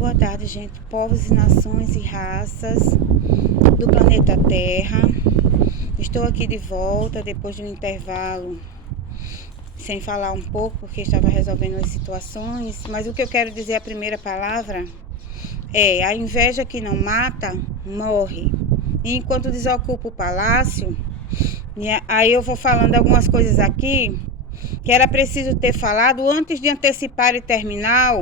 Boa tarde, gente, povos e nações e raças do planeta Terra. Estou aqui de volta depois de um intervalo sem falar um pouco, porque estava resolvendo as situações. Mas o que eu quero dizer, a primeira palavra, é: a inveja que não mata, morre. E enquanto desocupa o palácio, aí eu vou falando algumas coisas aqui que era preciso ter falado antes de antecipar e terminar,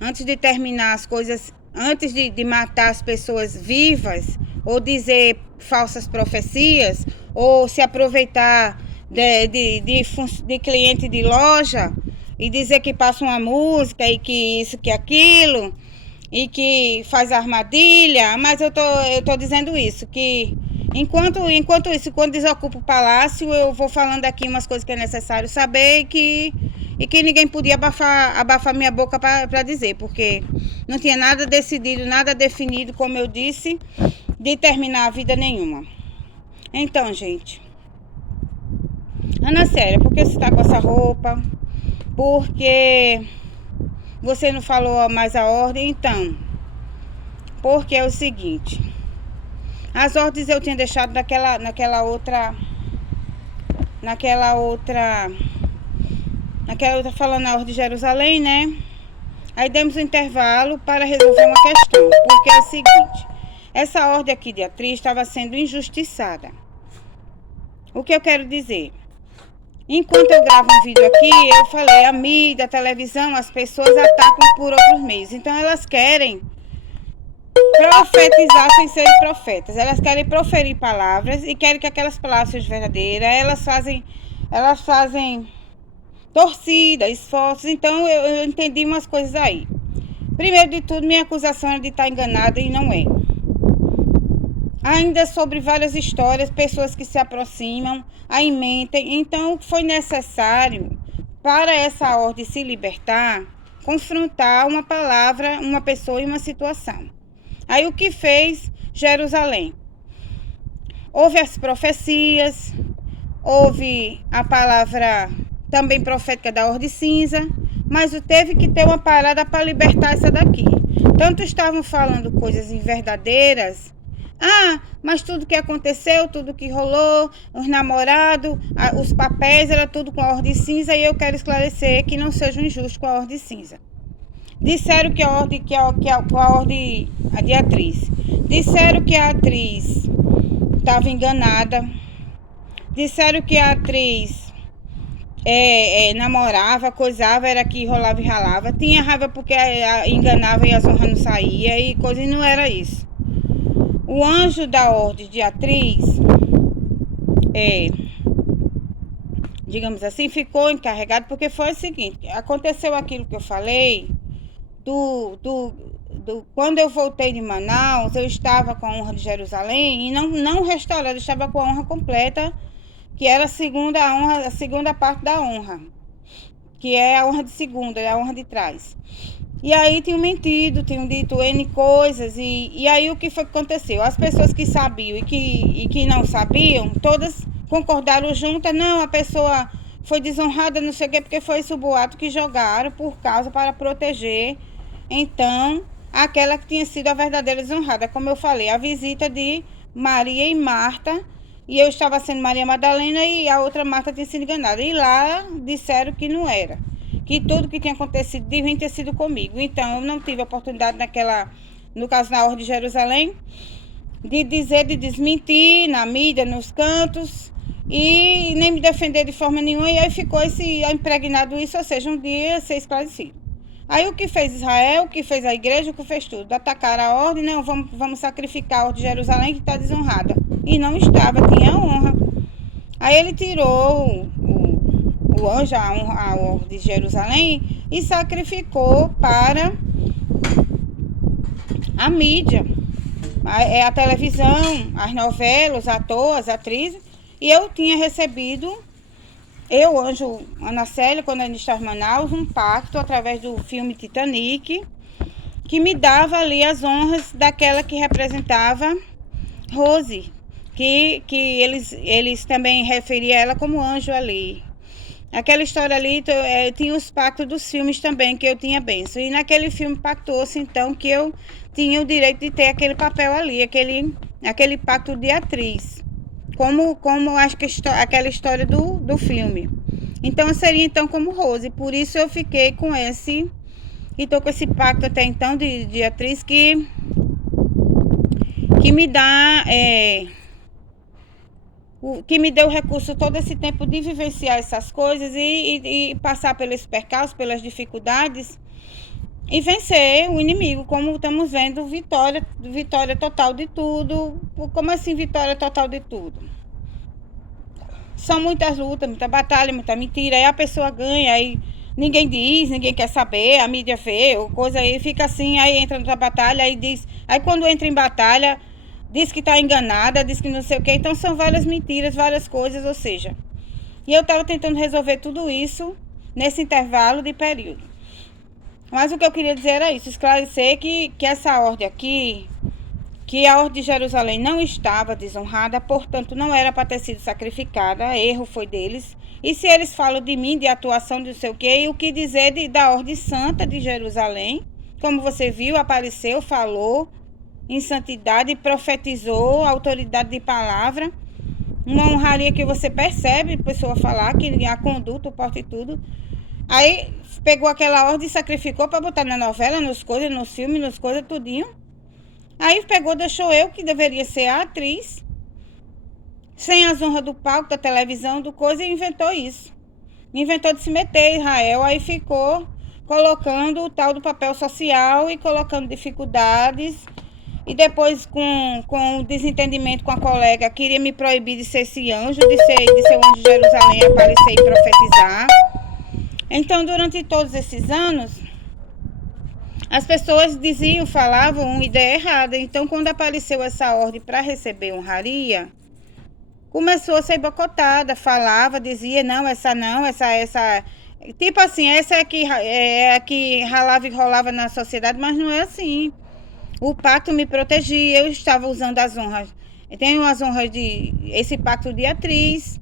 antes de terminar as coisas, antes de matar as pessoas vivas, ou dizer falsas profecias, ou se aproveitar de cliente de loja e dizer que passa uma música e que isso, que aquilo, e que faz armadilha. Mas eu tô dizendo isso, que enquanto isso, quando desocupa o palácio, eu vou falando aqui umas coisas que é necessário saber e que ninguém podia abafar minha boca para dizer, porque não tinha nada decidido, nada definido, como eu disse, de terminar a vida nenhuma. Então, gente, Ana Célia, por que você está com essa roupa? Porque você não falou mais a ordem? Então, porque é o seguinte: as ordens eu tinha deixado naquela outra falando na ordem de Jerusalém, né? Aí demos um intervalo para resolver uma questão, porque é o seguinte: essa ordem aqui de atriz estava sendo injustiçada. O que eu quero dizer? Enquanto eu gravo um vídeo aqui, eu falei, a mídia, a televisão, as pessoas atacam por outros meios. Então elas querem profetizar sem serem profetas. Elas querem proferir palavras e querem que aquelas palavras sejam verdadeiras. Elas fazem torcida, esforços. Então eu entendi umas coisas aí. Primeiro de tudo, minha acusação é de estar enganada e não é. Ainda sobre várias histórias, pessoas que se aproximam, aí mentem. Então foi necessário, para essa ordem se libertar, confrontar uma palavra, uma pessoa e uma situação. Aí o que fez Jerusalém? Houve as profecias, houve a palavra também profética da ordem cinza, mas teve que ter uma parada para libertar essa daqui. Tanto estavam falando coisas inverdadeiras. Mas tudo que aconteceu, tudo que rolou, os namorados, os papéis, era tudo com a ordem cinza, e eu quero esclarecer que não seja injusto com a ordem cinza. Disseram que a ordem de atriz. Disseram que a atriz estava enganada. Disseram que a atriz namorava, coisava, era que rolava e ralava. Tinha raiva porque enganava e as honras não saía e coisa, e não era isso. O anjo da ordem de atriz, digamos assim, ficou encarregado, porque foi o seguinte: aconteceu aquilo que eu falei, quando eu voltei de Manaus, eu estava com a honra de Jerusalém, e não restaurada, eu estava com a honra completa, que era a segunda parte da honra, que é a honra de segunda, é a honra de trás. E aí tinham mentido, tinham dito N coisas, e aí o que foi que aconteceu? As pessoas que sabiam e que não sabiam, todas concordaram juntas. Não, a pessoa foi desonrada, não sei o quê, porque foi esse o boato que jogaram para proteger, então, aquela que tinha sido a verdadeira desonrada. Como eu falei, a visita de Maria e Marta, e eu estava sendo Maria Madalena e a outra Marta tinha sido enganada. E lá disseram que não era, que tudo que tinha acontecido devia ter sido comigo. Então, eu não tive a oportunidade no caso na Ordem de Jerusalém, de desmentir na mídia, nos cantos, e nem me defender de forma nenhuma. E aí ficou impregnado isso, ou seja, um dia ser esclarecido. Aí o que fez Israel, o que fez a igreja, o que fez tudo? Atacaram a ordem, não, vamos sacrificar a ordem de Jerusalém que está desonrada. E não estava, tinha a honra. Aí ele tirou o anjo, a ordem de Jerusalém, e sacrificou para a mídia, a televisão, as novelas, os atores, as atrizes. E eu tinha recebido, anjo Ana Célia, quando a gente estava em Manaus, um pacto através do filme Titanic, que me dava ali as honras daquela que representava Rose, que eles também referiam ela como anjo ali. Aquela história ali, tinha os pactos dos filmes também, que eu tinha bênção. E naquele filme pactou-se, então, que eu tinha o direito de ter aquele papel ali, aquele pacto de atriz. Como acho que aquela história do filme. Então, eu seria, então, como Rose. Por isso, eu fiquei com esse... E tô com esse pacto até então de atriz que me dá... que me deu o recurso todo esse tempo de vivenciar essas coisas e passar pelos percalços, pelas dificuldades e vencer o inimigo, como estamos vendo, vitória total de tudo. Como assim vitória total de tudo? São muitas lutas, muita batalha, muita mentira, aí a pessoa ganha, aí ninguém diz, ninguém quer saber, a mídia vê, coisa aí, fica assim, aí entra na batalha, aí diz, aí quando entra em batalha, diz que está enganada, diz que não sei o que, então são várias mentiras, várias coisas, ou seja, e eu estava tentando resolver tudo isso nesse intervalo de período. Mas o que eu queria dizer era isso, esclarecer que essa ordem aqui, que a ordem de Jerusalém não estava desonrada, portanto não era para ter sido sacrificada, erro foi deles. E se eles falam de mim, de atuação de não sei o quê, e o que dizer da ordem santa de Jerusalém? Como você viu, apareceu, falou em santidade, profetizou, autoridade de palavra, uma honraria que você percebe, a pessoa falar, que a conduta, o porte e tudo. Aí pegou aquela ordem e sacrificou para botar na novela, nos coisas, nos filmes, nos coisas, tudinho. Aí pegou, deixou eu, que deveria ser a atriz, sem as honras do palco, da televisão, do coisa, e inventou isso. Inventou de se meter em Israel, aí ficou colocando o tal do papel social e colocando dificuldades. E depois, com o desentendimento com a colega, queria me proibir de ser esse anjo, de ser o anjo de Jerusalém, aparecer e profetizar. Então, durante todos esses anos, as pessoas diziam, falavam uma ideia errada. Então, quando apareceu essa ordem para receber honraria, começou a ser boicotada, falava, dizia, não, essa... Tipo assim, essa é a que ralava e rolava na sociedade, mas não é assim. O pacto me protegia, eu estava usando as honras. Eu tenho as honras esse pacto de atriz.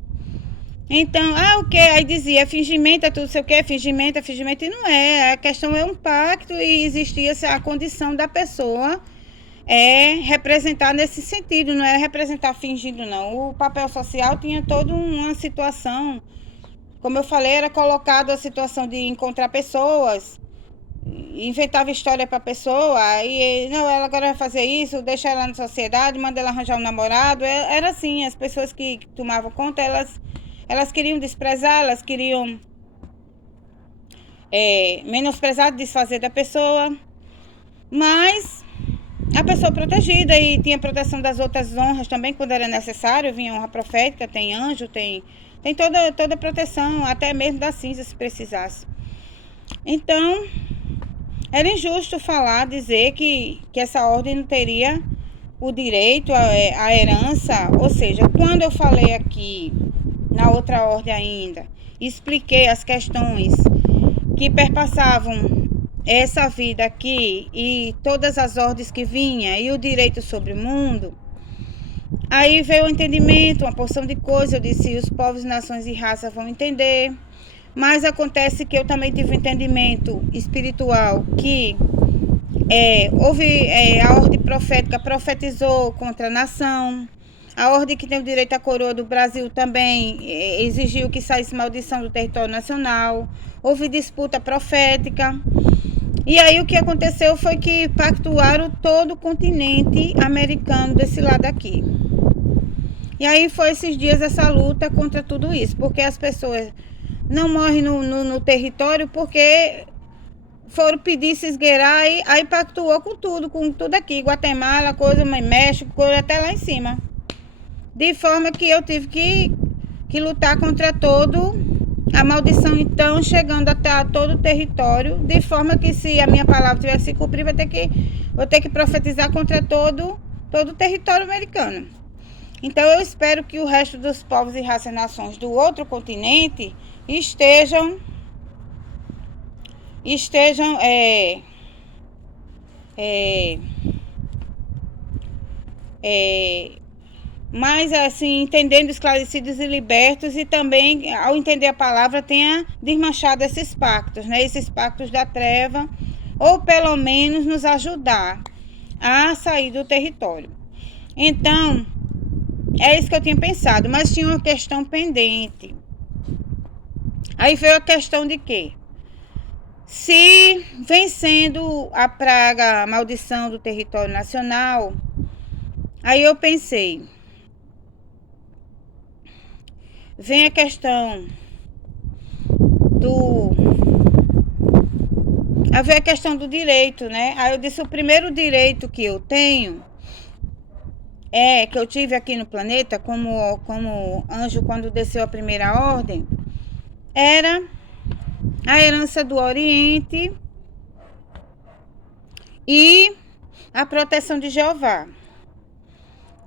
Então, o que? Aí dizia, fingimento, é tudo, sei o que, fingimento, e não é. A questão é um pacto e existia a condição da pessoa representar nesse sentido, não é representar fingindo, não. O papel social tinha toda uma situação, como eu falei, era colocado a situação de encontrar pessoas, inventava história para a pessoa, e não, ela agora vai fazer isso, deixa ela na sociedade, manda ela arranjar um namorado. Era assim, as pessoas que tomavam conta, elas queriam desprezar, elas queriam menosprezar, desfazer da pessoa, mas a pessoa protegida, e tinha proteção das outras honras também, quando era necessário, vinha honra profética, tem anjo, tem toda proteção, até mesmo da cinza, se precisasse. Então, era injusto dizer que essa ordem não teria o direito à herança. Ou seja, quando eu falei aqui, na outra ordem ainda, expliquei as questões que perpassavam essa vida aqui e todas as ordens que vinha e o direito sobre o mundo, aí veio o entendimento, uma porção de coisas. Eu disse, os povos, nações e raças vão entender. Mas acontece que eu também tive um entendimento espiritual que houve a ordem profética, profetizou contra a nação. A ordem que tem o direito à coroa do Brasil também exigiu que saísse maldição do território nacional. Houve disputa profética. E aí o que aconteceu foi que pactuaram todo o continente americano desse lado aqui. E aí foi esses dias essa luta contra tudo isso, porque as pessoas não morrem no território porque foram pedir se esgueirar, e aí pactuou com tudo aqui, Guatemala, coisa, México, coisa até lá em cima. De forma que eu tive que lutar contra todo a maldição, então, chegando até a todo o território, de forma que, se a minha palavra tivesse se cumprir, vou ter que profetizar contra todo o território americano. Então, eu espero que o resto dos povos e raças e nações do outro continente estejam mas assim, entendendo, esclarecidos e libertos, e também, ao entender a palavra, tenha desmanchado esses pactos, né? Esses pactos da treva, ou pelo menos nos ajudar a sair do território. Então, é isso que eu tinha pensado, mas tinha uma questão pendente. Aí veio a questão de quê? Se vencendo a praga, a maldição do território nacional, aí eu pensei, vem a questão do... Aí veio a questão do direito, né? Aí eu disse, o primeiro direito que eu tenho que eu tive aqui no planeta, como anjo quando desceu a primeira ordem, era a herança do Oriente e a proteção de Jeová.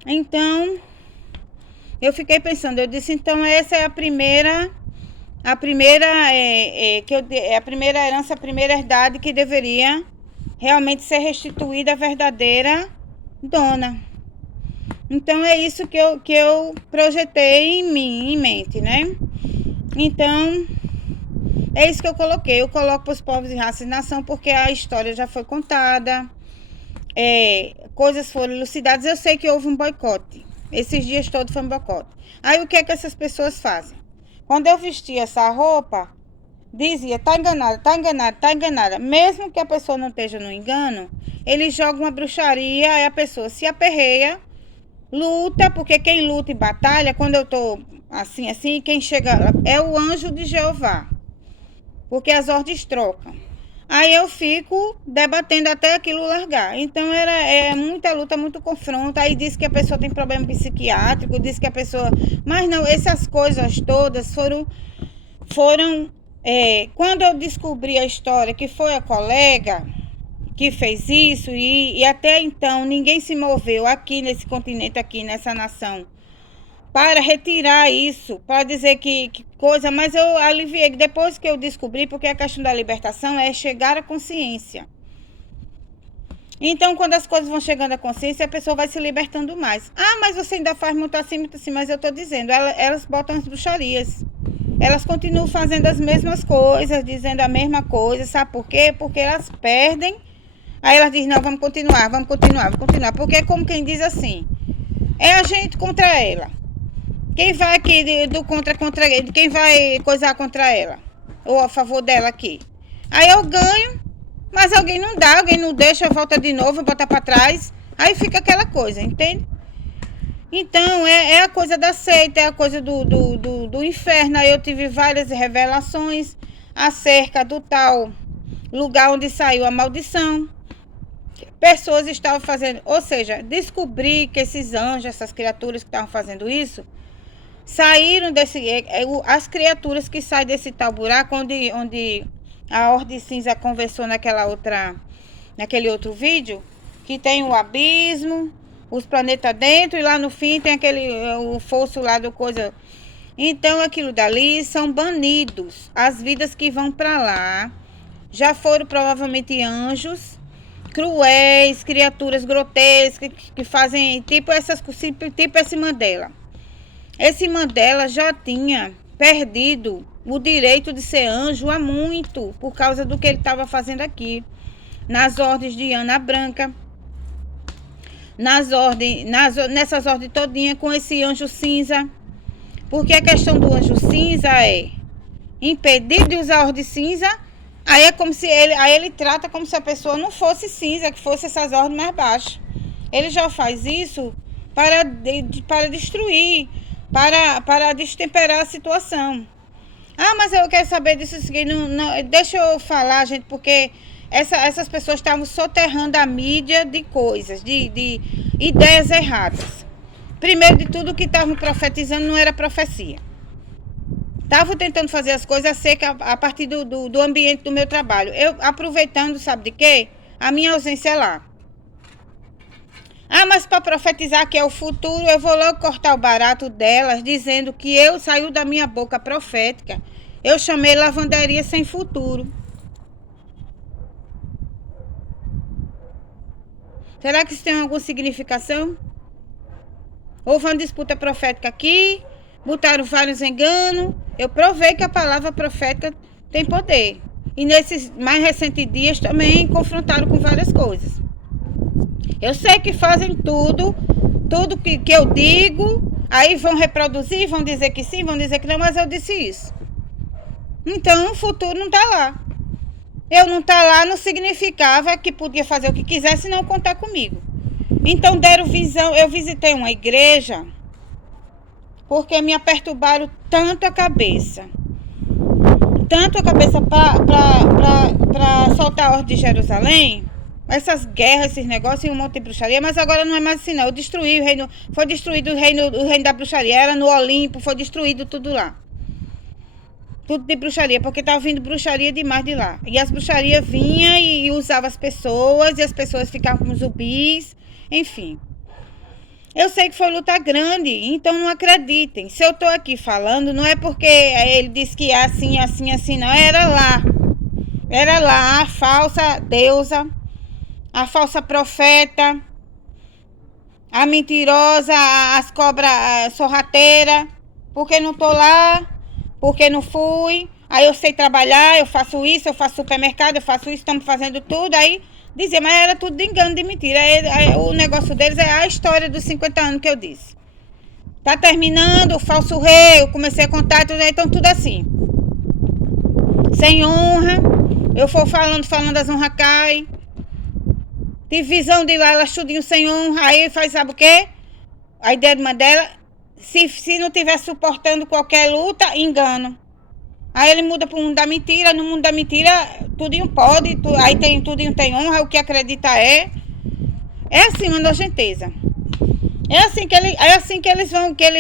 Então, eu fiquei pensando, eu disse, então essa é a primeira a primeira herança, a primeira herdade que deveria realmente ser restituída à verdadeira dona. Então é isso que eu projetei em mente, né? Então, é isso que eu coloquei. Eu coloco para os povos e raças e nação, porque a história já foi contada, coisas foram elucidadas. Eu sei que houve um boicote. Esses dias todos foi um boicote. Aí o que é que essas pessoas fazem? Quando eu vesti essa roupa, dizia, tá enganada, tá enganada, tá enganada. Mesmo que a pessoa não esteja no engano, eles jogam uma bruxaria, aí a pessoa se aperreia, luta, porque quem luta e batalha, quando eu tô assim, quem chega é o anjo de Jeová, porque as ordens trocam. Aí eu fico debatendo até aquilo largar. Então é muita luta, muito confronto. Aí diz que a pessoa tem problema psiquiátrico, diz que a pessoa... Mas não, essas coisas todas foram quando eu descobri a história, que foi a colega que fez isso, e até então ninguém se moveu aqui nesse continente, aqui nessa nação, para retirar isso, para dizer que coisa, mas eu aliviei depois que eu descobri, porque a questão da libertação é chegar à consciência. Então, quando as coisas vão chegando à consciência, a pessoa vai se libertando mais. Ah, mas você ainda faz muito assim, mas eu estou dizendo, elas botam as bruxarias. Elas continuam fazendo as mesmas coisas, dizendo a mesma coisa, sabe por quê? Porque elas perdem. Aí elas dizem, não, vamos continuar. Porque é como quem diz assim, é a gente contra ela. Quem vai aqui do contra ele? Quem vai coisar contra ela? Ou a favor dela aqui? Aí eu ganho, mas alguém não dá, alguém não deixa, volta de novo, bota pra trás. Aí fica aquela coisa, entende? Então, é a coisa da seita, é a coisa do inferno. Aí eu tive várias revelações acerca do tal lugar onde saiu a maldição. Pessoas estavam fazendo, ou seja, descobri que esses anjos, essas criaturas que estavam fazendo isso, saíram as criaturas que saem desse tal buraco onde a Ordem Cinza conversou naquele outro vídeo, que tem o abismo, os planetas dentro, e lá no fim tem o fosso lá do coisa. Então aquilo dali são banidos. As vidas que vão para lá já foram provavelmente anjos cruéis, criaturas grotescas que fazem tipo esse Mandela. Esse Mandela já tinha perdido o direito de ser anjo há muito, por causa do que ele estava fazendo aqui, nas ordens de Ana Branca, nessas ordens todinha com esse anjo cinza. Porque a questão do anjo cinza é impedir de usar a ordem cinza. Aí é como se ele trata como se a pessoa não fosse cinza, que fosse essas ordens mais baixas. Ele já faz isso para destruir, para destemperar a situação. Ah, mas eu quero saber disso seguinte, deixa eu falar, gente, porque essas pessoas estavam soterrando a mídia de coisas, de ideias erradas. Primeiro de tudo, o que estavam profetizando não era profecia. Estavam tentando fazer as coisas acerca a partir do ambiente do meu trabalho. Eu aproveitando, sabe de quê? A minha ausência lá. Ah, mas para profetizar que é o futuro, eu vou logo cortar o barato delas, dizendo que eu saiu da minha boca profética. Eu chamei lavanderia sem futuro. Será que isso tem alguma significação? Houve uma disputa profética aqui, botaram vários enganos. Eu provei que a palavra profética tem poder. E nesses mais recentes dias também confrontaram com várias coisas. Eu sei que fazem tudo que eu digo, aí vão reproduzir, vão dizer que sim, vão dizer que não, mas eu disse isso. Então o futuro não está lá. Eu não estar lá não significava que podia fazer o que quisesse e não contar comigo. Então deram visão. Eu visitei uma igreja porque me perturbaram tanto a cabeça para soltar a ordem de Jerusalém, essas guerras, esses negócios e um monte de bruxaria. Mas agora não é mais assim, não. Eu destruí o reino, foi destruído o reino da bruxaria. Era no Olimpo, foi destruído tudo lá. Tudo de bruxaria, porque estava vindo bruxaria demais de lá. E as bruxarias vinham e usavam as pessoas, e as pessoas ficavam como zumbis, enfim. Eu sei que foi luta grande, então não acreditem. Se eu estou aqui falando, não é porque ele disse que é assim, assim, assim, não. Era lá a falsa deusa, a falsa profeta, a mentirosa, as cobras sorrateiras, porque não estou lá. Porque não fui, aí eu sei trabalhar, eu faço isso, eu faço supermercado, eu faço isso, estamos fazendo tudo, aí dizia, mas era tudo de engano, de mentira. Aí, o negócio deles é a história dos 50 anos que eu disse. Tá terminando, o falso rei, eu comecei a contar, tudo, então tudo assim. Sem honra, eu for falando, as honras caem. Divisão de lá, elas tudinho sem honra, aí faz sabe o quê? A ideia de uma dela... Se não estiver suportando qualquer luta, engano. Aí ele muda para o mundo da mentira. No mundo da mentira, tudinho pode. Aí tudinho tem honra. O que acredita é. É assim uma nojenteza. É assim que eles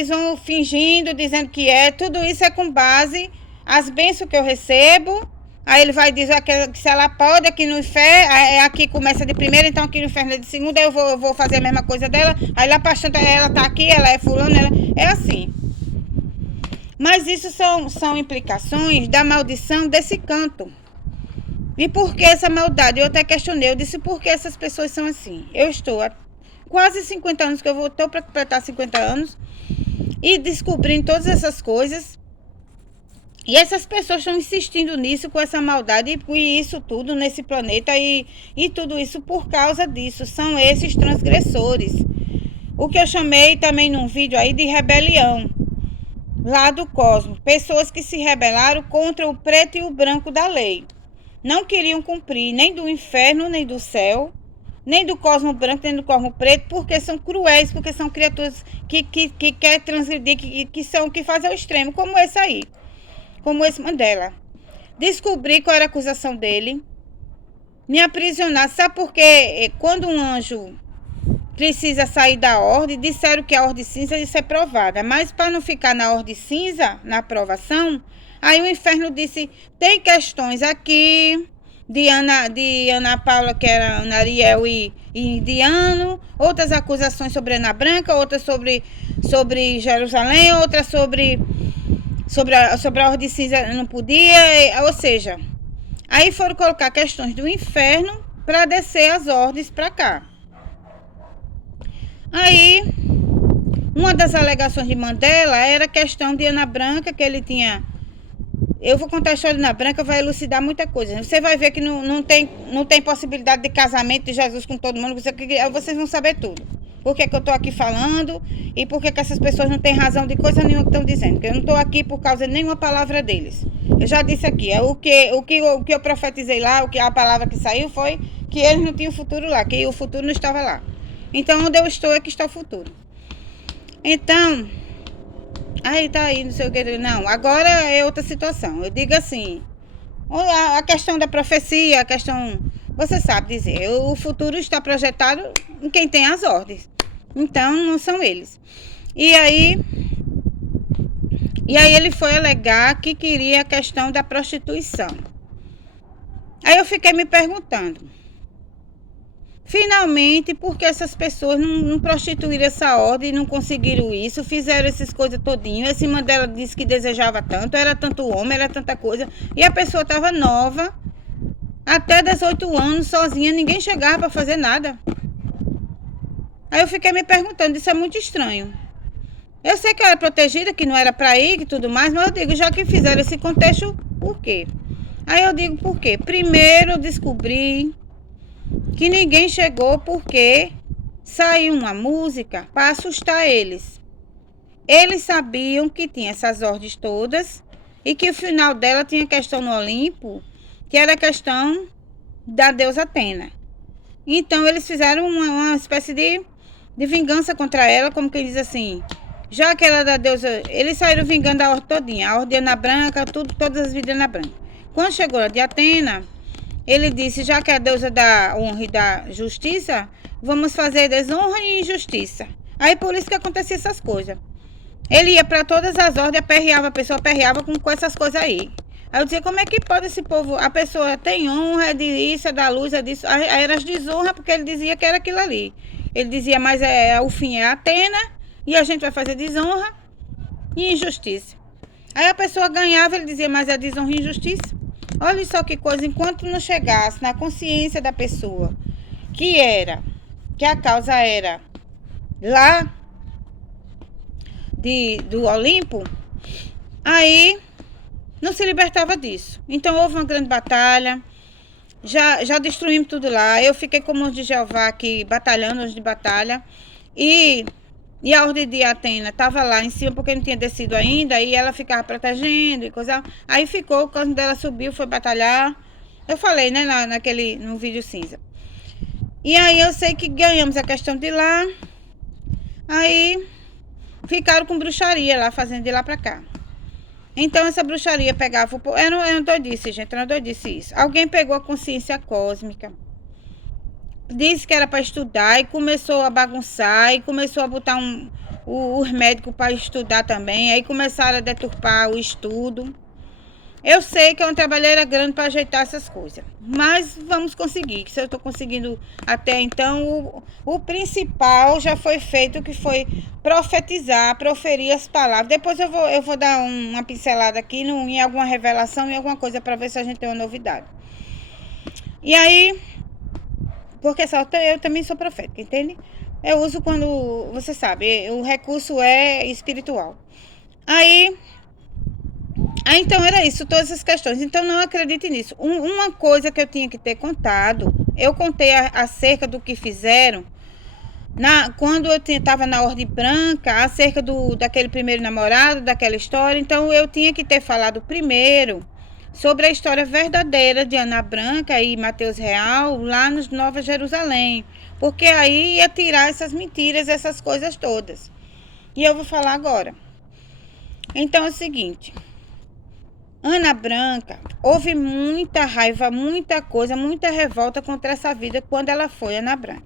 vão fingindo, dizendo que é. Tudo isso é com base as bênçãos que eu recebo. Aí ele vai dizer que se ela pode aqui no inferno, aqui começa de primeira, então aqui no inferno é de segunda, eu vou fazer a mesma coisa dela. Aí lá pra frente ela tá aqui, ela é fulana, é assim. Mas isso são implicações da maldição desse canto. E por que essa maldade? Eu até questionei, eu disse por que essas pessoas são assim. Eu estou há quase 50 anos, que eu estou para completar 50 anos, e descobrindo todas essas coisas. E essas pessoas estão insistindo nisso, com essa maldade e isso tudo nesse planeta e tudo isso por causa disso. São esses transgressores. O que eu chamei também num vídeo aí de rebelião. Lá do cosmos. Pessoas que se rebelaram contra o preto e o branco da lei. Não queriam cumprir nem do inferno, nem do céu, nem do cosmo branco, nem do cosmo preto, porque são cruéis, porque são criaturas que querem transgredir, que fazem o extremo, como esse aí. Como esse Mandela. Descobri qual era a acusação dele. Me aprisionar. Sabe por quê? Quando um anjo precisa sair da ordem, disseram que a ordem cinza ia ser provada. Mas para não ficar na ordem cinza, na aprovação, aí o inferno disse, tem questões aqui de Ana Paula, que era Ana Ariel e indiano, outras acusações sobre Ana Branca, outras sobre Jerusalém, outras sobre a ordem cinza não podia, ou seja, aí foram colocar questões do inferno para descer as ordens para cá. Aí, uma das alegações de Mandela era a questão de Ana Branca, que ele tinha... Eu vou contar a história de Ana Branca, vai elucidar muita coisa. Você vai ver que não tem possibilidade de casamento de Jesus com todo mundo, vocês vão saber tudo. Por que eu estou aqui falando e por que essas pessoas não têm razão de coisa nenhuma que estão dizendo. Porque eu não estou aqui por causa de nenhuma palavra deles. Eu já disse aqui, o que eu profetizei lá, a palavra que saiu foi que eles não tinham futuro lá, que o futuro não estava lá. Então, onde eu estou é que está o futuro. Então, aí tá aí, não sei o que. Não, agora é outra situação. Eu digo assim, a questão da profecia, a questão... Você sabe dizer, o futuro está projetado em quem tem as ordens. Então, não são eles. E aí ele foi alegar que queria a questão da prostituição. Aí eu fiquei me perguntando, finalmente, por que essas pessoas não prostituíram essa ordem, não conseguiram isso, fizeram essas coisas todinho. Esse Mandela disse que desejava tanto, era tanto homem, era tanta coisa, e a pessoa estava nova, até 18 anos, sozinha, ninguém chegava para fazer nada. Aí eu fiquei me perguntando, isso é muito estranho. Eu sei que eu era protegida, que não era para ir e tudo mais, mas eu digo, já que fizeram esse contexto, por quê? Aí eu digo por quê? Primeiro eu descobri que ninguém chegou porque saiu uma música para assustar eles. Eles sabiam que tinha essas ordens todas e que o final dela tinha questão no Olimpo, que era a questão da deusa Atena. Então eles fizeram uma espécie de vingança contra ela, como que diz assim, já que ela da deusa, eles saíram vingando a ordem todinha, a ordem Ana Branca, todas as vidas Ana Branca. Quando chegou a de Atena, ele disse, já que é a deusa da honra e da justiça, vamos fazer desonra e injustiça. Aí por isso que acontecia essas coisas. Ele ia para todas as ordens, aperreava, a pessoa aperreava com essas coisas aí. Aí eu dizia, como é que pode esse povo, a pessoa tem honra, é disso, é da luz, é disso. Aí era as desonra, porque ele dizia que era aquilo ali. Ele dizia, mas o fim é Atena, e a gente vai fazer desonra e injustiça. Aí a pessoa ganhava, ele dizia, mas é desonra e injustiça. Olha só que coisa, enquanto não chegasse na consciência da pessoa, que a causa era lá do Olimpo, aí não se libertava disso. Então houve uma grande batalha, já destruímos tudo lá. Eu fiquei como anjo de Jeová aqui, batalhando, anjo de batalha, e a ordem de Atena estava lá em cima, porque não tinha descido ainda, e ela ficava protegendo e coisa. Aí ficou, o cosmo dela subiu, foi batalhar. Eu falei, né, no vídeo cinza. E aí eu sei que ganhamos a questão de lá. Aí ficaram com bruxaria lá, fazendo de lá pra cá. Então essa bruxaria pegava... Era doidice, gente, era doidice isso. Alguém pegou a consciência cósmica, disse que era para estudar e começou a bagunçar e começou a botar os médicos para estudar também. Aí começaram a deturpar o estudo. Eu sei que é uma trabalheira grande para ajeitar essas coisas, mas vamos conseguir. Se eu estou conseguindo até então, o principal já foi feito, que foi profetizar, proferir as palavras. Depois eu vou dar uma pincelada aqui em alguma revelação, em alguma coisa, para ver se a gente tem uma novidade. E aí, porque só eu também sou profética, entende? Eu uso quando, você sabe, o recurso é espiritual. Aí então era isso, todas essas questões. Então não acredite nisso. Uma coisa que eu tinha que ter contado, eu contei acerca do que fizeram quando eu estava na Ordem Branca, acerca daquele primeiro namorado, daquela história. Então eu tinha que ter falado primeiro sobre a história verdadeira de Ana Branca e Mateus Real lá nos Nova Jerusalém, porque aí ia tirar essas mentiras, essas coisas todas. E eu vou falar agora. Então é o seguinte, Ana Branca, houve muita raiva, muita coisa, muita revolta contra essa vida quando ela foi Ana Branca.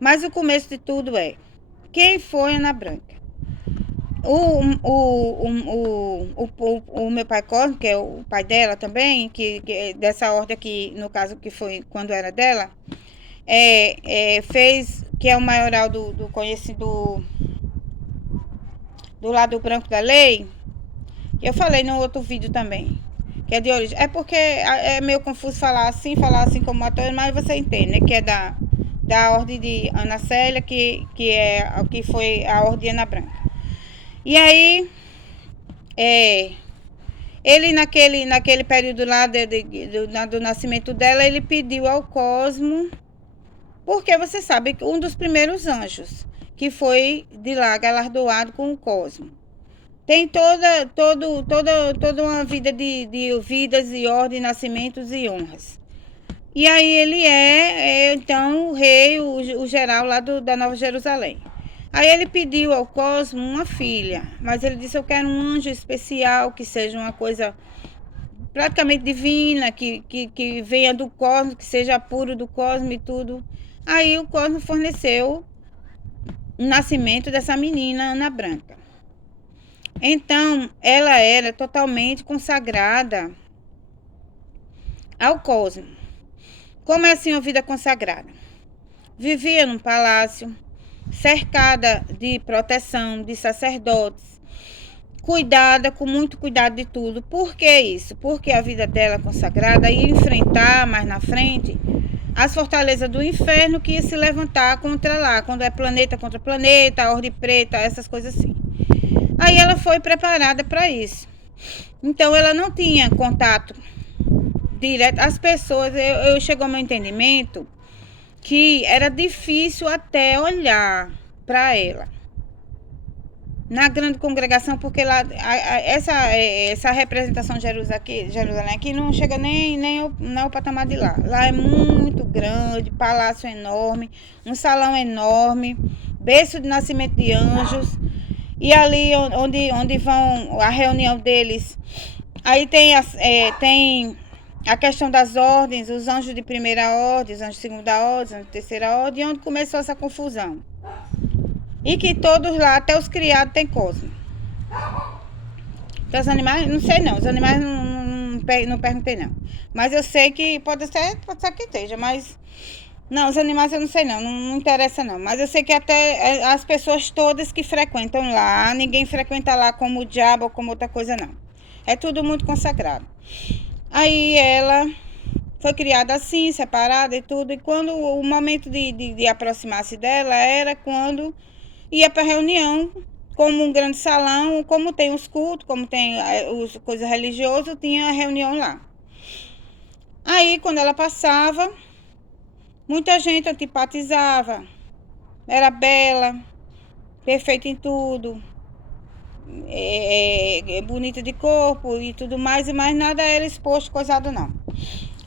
Mas o começo de tudo é, quem foi Ana Branca? O meu pai Cosmo, que é o pai dela também, que dessa ordem aqui, no caso que foi quando era dela, fez, que é o maioral do conhecido do lado branco da lei. Eu falei no outro vídeo também, que é de origem. É porque é meio confuso falar assim como ator, mas você entende, né? Que é da ordem de Ana Célia, que foi a ordem de Ana Branca. E aí, ele naquele período lá do nascimento dela, ele pediu ao Cosmo, porque você sabe que um dos primeiros anjos que foi de lá galardoado com o Cosmo tem toda uma vida de vidas e ordem, nascimentos e honras. E aí ele então, o rei, o geral lá da Nova Jerusalém. Aí ele pediu ao Cosmo uma filha, mas ele disse, eu quero um anjo especial, que seja uma coisa praticamente divina, que venha do Cosmo, que seja puro do Cosmo e tudo. Aí o Cosmo forneceu o nascimento dessa menina, Ana Branca. Então, ela era totalmente consagrada ao Cosmo. Como é assim a vida consagrada? Vivia num palácio, cercada de proteção, de sacerdotes, cuidada, com muito cuidado de tudo. Por que isso? Porque a vida dela consagrada ia enfrentar mais na frente as fortalezas do inferno que ia se levantar contra lá, quando é planeta contra planeta, a ordem preta, essas coisas assim. Aí ela foi preparada para isso. Então ela não tinha contato direto. As pessoas, eu chegou ao meu entendimento que era difícil até olhar para ela na grande congregação, porque lá essa representação de Jerusalém aqui não chega nem ao patamar de lá. Lá é muito grande, palácio enorme, um salão enorme, berço de nascimento de anjos, e ali onde vão a reunião deles, aí tem a questão das ordens, os anjos de primeira ordem, os anjos de segunda ordem, os anjos de terceira ordem, onde começou essa confusão. E que todos lá, até os criados, tem cosmo. Então os animais, não sei não, os animais não perguntei não. Mas eu sei que pode ser que esteja, mas não, os animais eu não sei não interessa não. Mas eu sei que até as pessoas todas que frequentam lá, ninguém frequenta lá como o diabo ou como outra coisa não. É tudo muito consagrado. Aí ela foi criada assim, separada e tudo. E quando o momento de aproximar-se dela era quando ia para reunião, como um grande salão, como tem os cultos, como tem as coisas religiosas, tinha a reunião lá. Aí, quando ela passava, muita gente antipatizava. Era bela, perfeita em tudo, bonita de corpo e tudo mais, e mais nada era exposto, coisado não.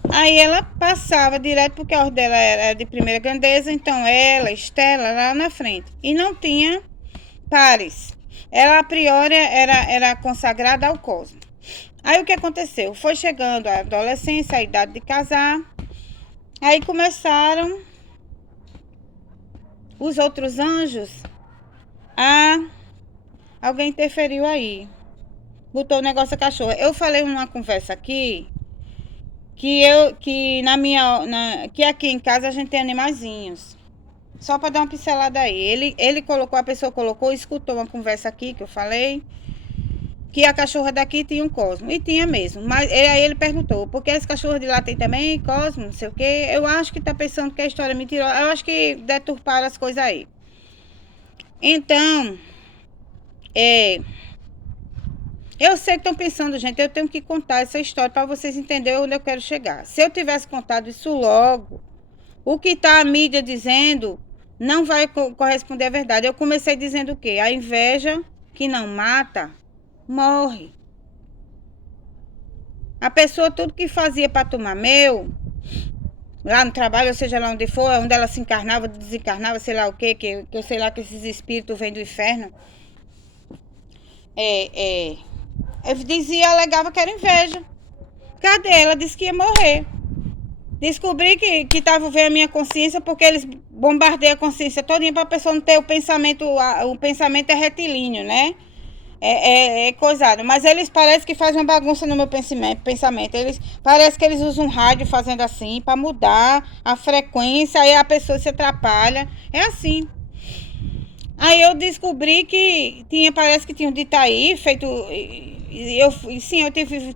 Aí ela passava direto, porque a ordem dela era de primeira grandeza, então ela, Estela, lá na frente. E não tinha pares. Ela, a priori, era consagrada ao cosmo. Aí o que aconteceu? Foi chegando a adolescência, a idade de casar. Aí começaram os outros anjos alguém interferiu aí. Botou o negócio da cachorra. Eu falei numa conversa aqui que aqui em casa a gente tem animaizinhos. Só para dar uma pincelada aí. Ele colocou, a pessoa colocou, escutou uma conversa aqui que eu falei, que a cachorra daqui tinha um cosmo. E tinha mesmo. Mas aí ele perguntou, por que as cachorras de lá tem também cosmo? Não sei o quê. Eu acho que tá pensando que a história é mentirosa. Eu acho que deturparam as coisas aí. Então, eu sei que estão pensando, gente, eu tenho que contar essa história para vocês entenderem onde eu quero chegar. Se eu tivesse contado isso logo, o que está a mídia dizendo não vai corresponder à verdade. Eu comecei dizendo o quê? A inveja que não mata, morre. A pessoa, tudo que fazia para tomar meu, lá no trabalho, ou seja, lá onde for, onde ela se encarnava, desencarnava, sei lá o quê, que eu sei lá que esses espíritos vêm do inferno. Eu dizia, alegava que era inveja. Cadê? Ela disse que ia morrer. Descobri que estava vendo a minha consciência, porque eles bombardeiam a consciência todinha para a pessoa não ter o pensamento é retilíneo, né? É coisado. Mas eles parecem que fazem uma bagunça no meu pensamento. Parece que eles usam um rádio fazendo assim, para mudar a frequência, aí a pessoa se atrapalha. É assim. Aí eu descobri que parece que tinha um de Itaí feito. Eu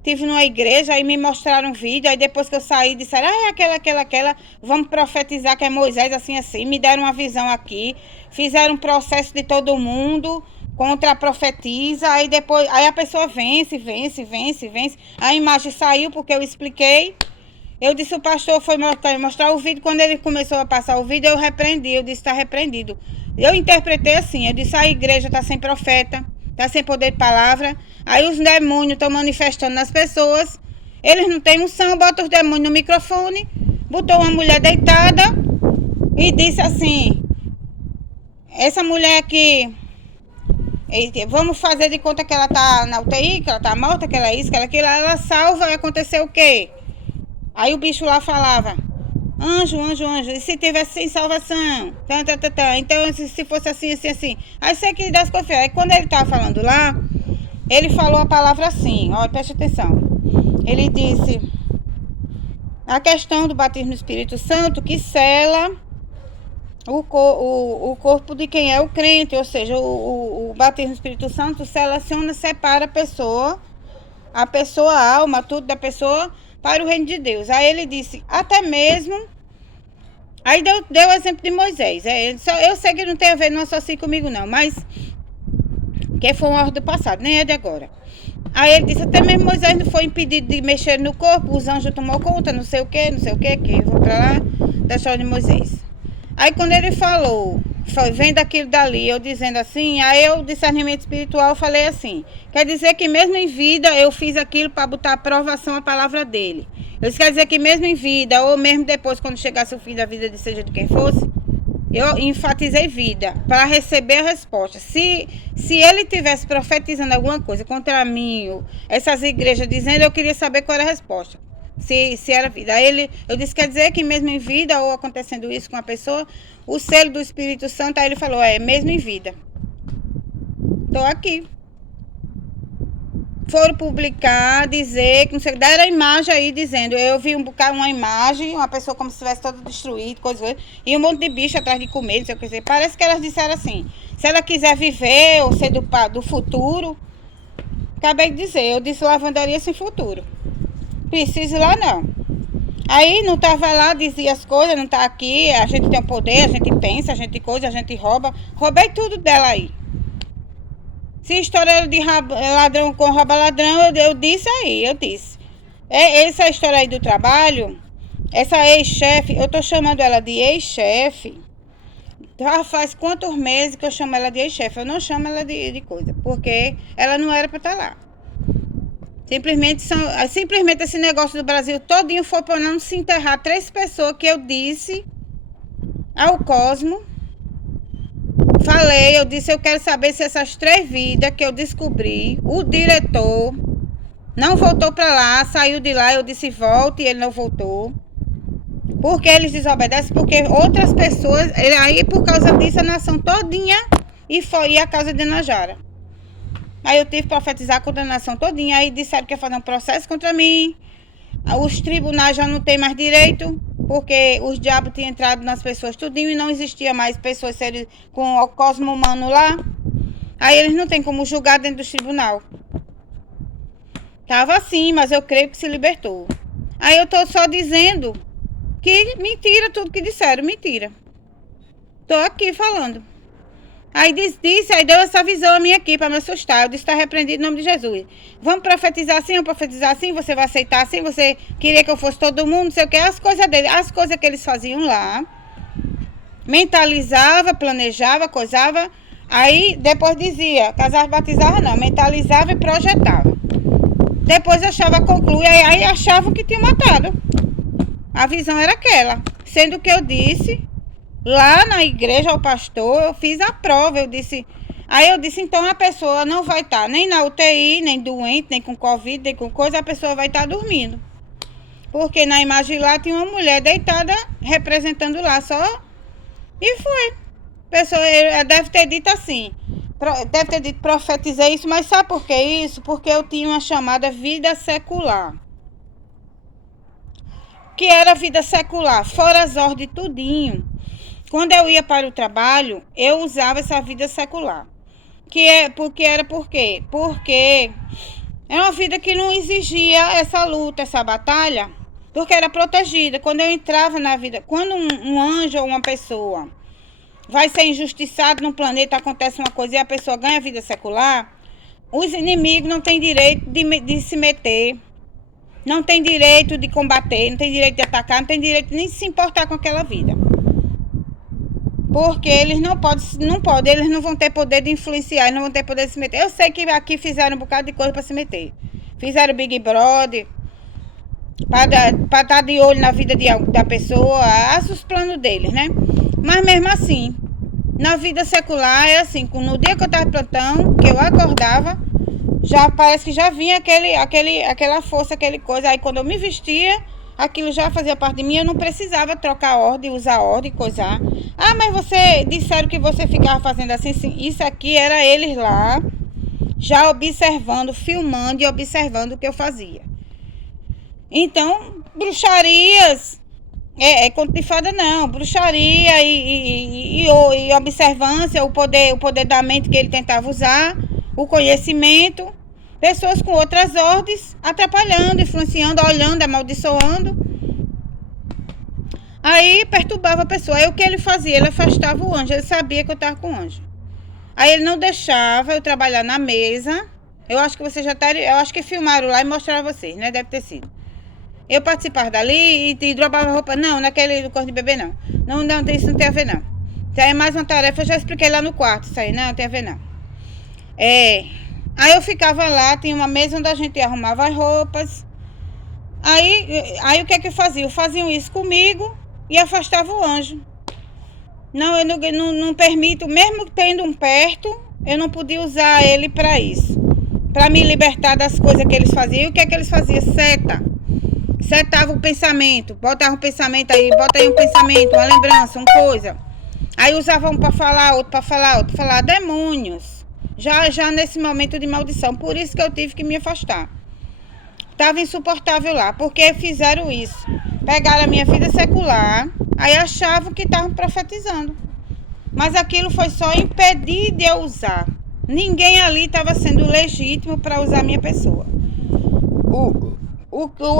tive numa igreja, aí me mostraram um vídeo, aí depois que eu saí, disseram, aquela, vamos profetizar que é Moisés, assim, me deram uma visão aqui, fizeram um processo de todo mundo contra a profetisa, aí a pessoa vence, a imagem saiu porque eu expliquei. Eu disse, o pastor foi mostrar o vídeo, quando ele começou a passar o vídeo, eu repreendi, eu disse, está repreendido. Eu interpretei assim, eu disse, a igreja está sem profeta, está sem poder de palavra, aí os demônios estão manifestando nas pessoas, eles não têm unção, bota os demônios no microfone, botou uma mulher deitada e disse assim, essa mulher aqui, vamos fazer de conta que ela está na UTI, que ela está morta, que ela é isso, que ela é aquilo, ela salva, vai acontecer o quê? Aí o bicho lá falava, anjo, e se tivesse sem salvação? Então, se fosse assim. Aí sei que das coisas. Aí quando ele estava falando lá, ele falou a palavra assim, ó, preste atenção. Ele disse, a questão do batismo no Espírito Santo, que sela o corpo de quem é o crente, ou seja, o batismo no Espírito Santo seleciona, separa a alma, tudo da pessoa, para o reino de Deus. Aí ele disse, até mesmo. Aí deu o exemplo de Moisés. Eu sei que não tem a ver, não associa comigo não, mas Que foi uma ordem do passado, nem é de agora. Aí ele disse, até mesmo Moisés não foi impedido de mexer no corpo, os anjos tomou conta, não sei o que, que eu vou pra lá, da história de Moisés. Aí quando ele falou, vem daquilo dali, eu dizendo assim, aí eu, discernimento espiritual, falei assim, quer dizer que mesmo em vida eu fiz aquilo para botar a aprovação à palavra dele. Isso quer dizer que mesmo em vida, ou mesmo depois, quando chegasse o fim da vida, seja de quem fosse, eu enfatizei vida, para receber a resposta. Se ele tivesse profetizando alguma coisa contra mim, essas igrejas dizendo, eu queria saber qual era a resposta. Se era vida. Aí eu disse, quer dizer que mesmo em vida, ou acontecendo isso com a pessoa, o selo do Espírito Santo, aí ele falou, mesmo em vida. Estou aqui. Foram publicar, dizer, que não sei, deram a imagem aí dizendo, eu vi uma imagem, uma pessoa como se estivesse toda destruída, coisa, e um monte de bicho atrás de comer, não sei o que dizer. Parece que elas disseram assim, se ela quiser viver ou ser do futuro, acabei de dizer, eu disse lavanderia sem futuro. Preciso ir lá não. Aí não estava lá, dizia as coisas, não está aqui, a gente tem o poder, a gente pensa, a gente coisa, a gente rouba. Roubei tudo dela aí. Se história de ladrão com rouba ladrão, eu disse aí, eu disse. Essa história aí do trabalho, essa ex-chefe, eu tô chamando ela de ex-chefe. Já faz quantos meses que eu chamo ela de ex-chefe? Eu não chamo ela de coisa, porque ela não era para estar lá. Simplesmente esse negócio do Brasil todinho foi para não se enterrar 3 pessoas que eu disse ao Cosmo. Falei, eu disse, eu quero saber se essas 3 vidas que eu descobri, o diretor não voltou para lá, saiu de lá, eu disse volte e ele não voltou. Porque eles desobedecem, porque outras pessoas, aí por causa disso a nação todinha e foi a casa de Najara. Aí eu tive que profetizar a condenação todinha, aí disseram que ia fazer um processo contra mim. Os tribunais já não têm mais direito, porque os diabos tinham entrado nas pessoas tudinho e não existia mais pessoas com o cosmo humano lá. Aí eles não têm como julgar dentro do tribunal. Tava assim, mas eu creio que se libertou. Aí eu tô só dizendo que mentira tudo que disseram, mentira. Tô aqui falando. Aí aí deu essa visão a mim aqui para me assustar. Eu disse, está repreendido em nome de Jesus. Vamos profetizar assim, você vai aceitar assim, você queria que eu fosse todo mundo, não sei o que, as coisas dele, as coisas que eles faziam lá. Mentalizava, planejava, coisava, aí depois dizia, casava, batizava não, mentalizava e projetava. Depois achava, conclui, aí achavam que tinha matado. A visão era aquela, sendo que eu disse... Lá na igreja, ao pastor, eu fiz a prova, aí eu disse, então a pessoa não vai estar nem na UTI, nem doente, nem com Covid, nem com coisa, a pessoa vai estar dormindo. Porque na imagem lá tinha uma mulher deitada, representando lá só, e foi. A pessoa deve ter dito assim, deve ter dito, profetizei isso, mas sabe por que isso? Porque eu tinha uma chamada vida secular. Que era vida secular, fora as ordens tudinho. Quando eu ia para o trabalho, eu usava essa vida secular. Por quê? Porque é uma vida que não exigia essa luta, essa batalha, porque era protegida. Quando eu entrava na vida, quando um anjo ou uma pessoa vai ser injustiçado no planeta, acontece uma coisa e a pessoa ganha vida secular, os inimigos não têm direito de se meter, não tem direito de combater, não tem direito de atacar, não tem direito nem de se importar com aquela vida. Porque eles não podem, eles não vão ter poder de influenciar, eles não vão ter poder de se meter. Eu sei que aqui fizeram um bocado de coisa para se meter. Fizeram Big Brother, para estar de olho na vida da pessoa, os planos deles, né? Mas mesmo assim, na vida secular é assim, no dia que eu estava plantão, que eu acordava, já parece que já vinha aquela força, aquele coisa. Aí quando eu me vestia, aquilo já fazia parte de mim, eu não precisava trocar ordem, usar ordem, coisar. Ah, mas você disseram que você ficava fazendo assim, sim. Isso aqui era eles lá, já observando, filmando e observando o que eu fazia. Então, bruxarias, conto de fada não, bruxaria e observância, o poder da mente que ele tentava usar, o conhecimento, pessoas com outras ordens, atrapalhando, influenciando, olhando, amaldiçoando. Aí perturbava a pessoa. Aí o que ele fazia? Ele afastava o anjo. Ele sabia que eu estava com o anjo. Aí ele não deixava eu trabalhar na mesa. Eu acho que você já tá, eu acho que filmaram lá e mostraram a vocês, né? Deve ter sido. Eu participava dali e dropava roupa. Não, naquele do corpo de bebê não. Não, isso não tem a ver não. Isso aí é mais uma tarefa, eu já expliquei lá no quarto. Isso aí não tem a ver não. Aí eu ficava lá, tinha uma mesa onde a gente arrumava as roupas. Aí o que é que eu fazia? Eu fazia isso comigo e afastava o anjo. Não, eu não permito, mesmo tendo um perto, eu não podia usar ele para isso. Para me libertar das coisas que eles faziam. E o que é que eles faziam? Setava o pensamento, botava um pensamento aí, bota aí um pensamento, uma lembrança, uma coisa. Aí usava um para falar, outro para falar, outro para falar. Demônios. Já nesse momento de maldição. Por isso que eu tive que me afastar. Estava insuportável lá, porque fizeram isso. Pegaram a minha vida secular, aí achavam que estavam profetizando. Mas aquilo foi só impedir de eu usar. Ninguém ali estava sendo legítimo para usar a minha pessoa.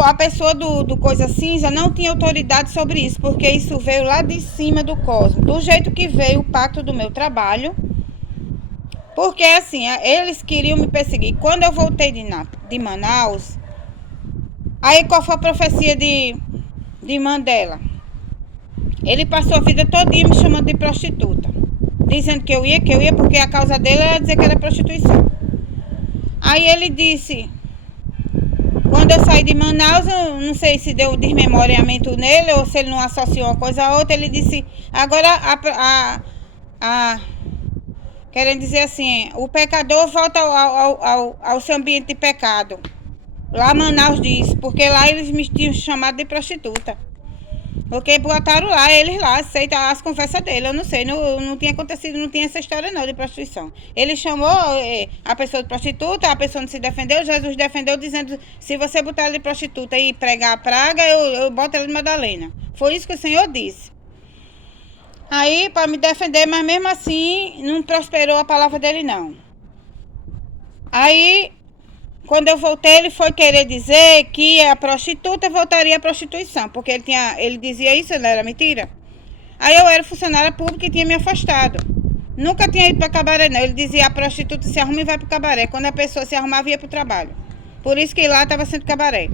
A pessoa do Coisa Cinza não tinha autoridade sobre isso, porque isso veio lá de cima do cosmos. Do jeito que veio o pacto do meu trabalho. Porque assim, eles queriam me perseguir. Quando eu voltei de Manaus, aí qual foi a profecia de Mandela? Ele passou a vida todinha me chamando de prostituta. Dizendo que eu ia, porque a causa dele era dizer que era prostituição. Aí ele disse, quando eu saí de Manaus, eu não sei se deu desmemoriamento nele ou se ele não associou uma coisa a outra, ele disse, agora querendo dizer assim, o pecador volta ao seu ambiente de pecado. Lá Manaus diz, porque lá eles me tinham chamado de prostituta. Porque botaram lá, eles lá, aceitam as conversas dele. Eu não sei, não tinha acontecido, não tinha essa história não de prostituição. Ele chamou a pessoa de prostituta, a pessoa não se defendeu, Jesus defendeu dizendo, se você botar ela de prostituta e pregar a praga, eu boto ela de Madalena. Foi isso que o Senhor disse. Aí, para me defender, mas mesmo assim, não prosperou a palavra dele não. Aí, quando eu voltei, ele foi querer dizer que a prostituta voltaria à prostituição, porque ele dizia isso, não era mentira. Aí eu era funcionária pública e tinha me afastado. Nunca tinha ido para cabaré, não. Ele dizia, a prostituta se arruma e vai para o cabaré. Quando a pessoa se arrumava, ia para o trabalho. Por isso que lá estava sendo cabaré.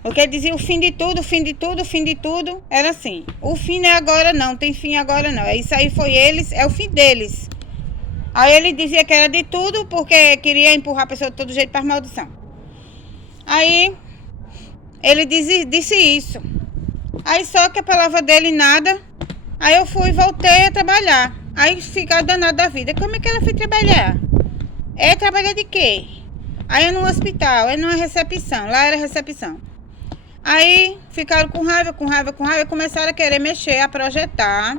Porque ele dizia, o fim de tudo, o fim de tudo, o fim de tudo. Era assim. O fim não é agora, não. Tem fim agora, não. Isso aí foi eles, é o fim deles. Aí ele dizia que era de tudo, porque queria empurrar a pessoa de todo jeito para a maldição. Aí ele disse isso. Aí só que a palavra dele nada. Aí eu fui e voltei a trabalhar. Aí ficaram danados da vida. Como é que ela foi trabalhar? Trabalhar de quê? Aí é num hospital, é numa recepção. Lá era recepção. Aí ficaram com raiva, começaram a querer mexer, a projetar.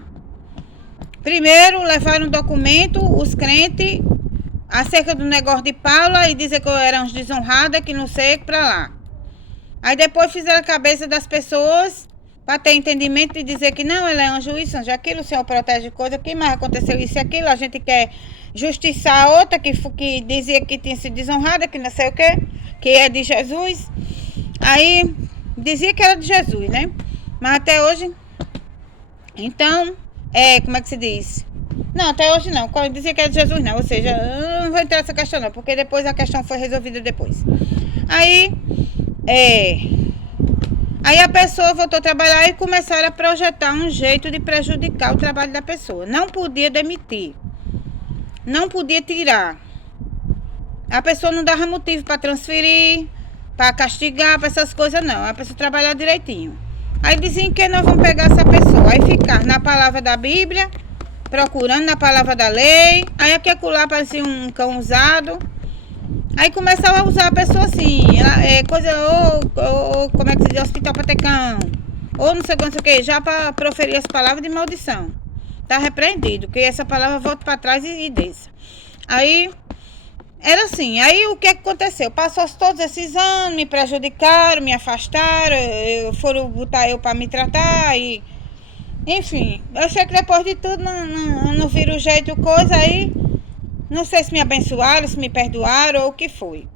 Primeiro levaram um documento, os crentes, acerca do negócio de Paula e dizer que eu era uns desonrada, que não sei, pra lá. Aí depois fizeram a cabeça das pessoas para ter entendimento e dizer que não, ela é anjo isso, anjo aquilo, o Senhor protege coisa, que mais aconteceu isso e aquilo, a gente quer justiçar a outra que dizia que tinha sido desonrada, que não sei o que é de Jesus. Aí dizia que era de Jesus, né? Mas até hoje, então, como é que se diz? Não, até hoje não, dizia que era de Jesus não, ou seja, eu não vou entrar nessa questão não, porque depois a questão foi resolvida depois. Aí a pessoa voltou a trabalhar e começaram a projetar um jeito de prejudicar o trabalho da pessoa. Não podia demitir. Não podia tirar. A pessoa não dava motivo para transferir, para castigar, para essas coisas não. A pessoa trabalhava direitinho. Aí diziam que nós vamos pegar essa pessoa. Aí ficar na palavra da Bíblia, procurando na palavra da lei. Aí aqui acolá parecia um cão usado. Aí começava a usar a pessoa assim, ou como é que se diz, hospital para ter cão, ou não sei o que, já para proferir as palavras de maldição. Tá repreendido, que essa palavra volta para trás e desça. Aí, era assim, aí o que aconteceu? Passou todos esses anos, me prejudicaram, me afastaram, foram botar eu para me tratar e... Enfim, eu sei que depois de tudo não viram o jeito coisa aí... Não sei se me abençoaram, se me perdoaram ou o que foi.